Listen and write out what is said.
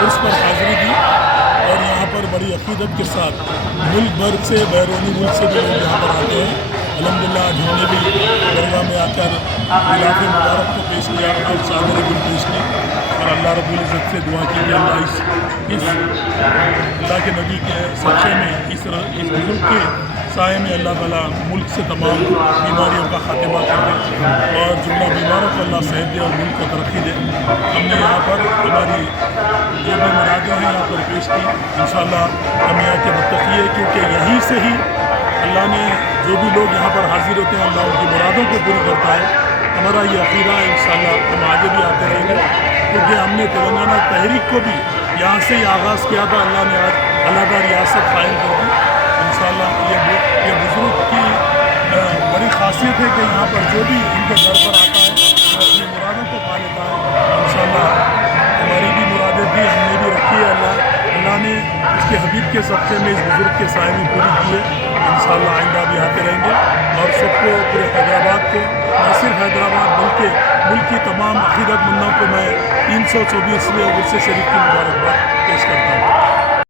उर्स पर हाज़िरी दी और यहाँ पर बड़ी अक़ीदत के साथ मुल्क भर से बैरूनी मुल्क से भी लोग यहाँ पर आते हैं। अल्हम्दुलिल्लाह हमने भी दरगाह में आकर गिलाफ़ मुबारक को पेश किया और चादर गुल पेश की और अल्लाह रब्बुल इज़्ज़त से दुआ की कि अल्लाह इस अल्लाह के नबी के सच्चे में इस बुज़ुर्ग के साए में अल्लाह ताला मुल्क से तमाम बीमारियों का खात्मा कर दे और जुमला बीमारों को अल्लाह सेहत दे और मुल्क को तरक्की दे। हमने यहाँ पर हमारी जो भी मुरादें हैं यहाँ पर पेश की। इंशाअल्लाह हम यहाँ के मुत्तक़ी है क्योंकि यहीं से ही अल्लाह ने जो भी लोग यहाँ पर हाजिर होते हैं अल्लाह उनकी मुरादों को पूरी करता है। हमारा ये अक़ीदा है, इंशाअल्लाह हम आगे भी आते रहेंगे क्योंकि हमने तेलंगाना तहरीक को भी यहाँ से ही आगाज़ किया था। अल्लाह ने आज अलहदा रियासत क़ायम कर दी। इंशाअल्लाह ये बुज़ुर्ग की बड़ी ख़ासियत है कि यहाँ पर जो भी इनके दर पर आता है वो अपनी मुरादों को पा लेता है। इंशाअल्लाह हमारी भी मुरादें भी हमने भी रखी है। अल्लाह ने इसके हबीब के सदक़े में इस बुज़ुर्ग के साए में पूरी की है। इंशाअल्लाह आइंदा भी आते रहेंगे और सबको पूरे हैदराबाद को न सिर्फ हैदराबाद बल्कि मुल्क की तमाम अक़ीदतमंदों को मैं 324वें उर्स शरीफ की मुबारकबाद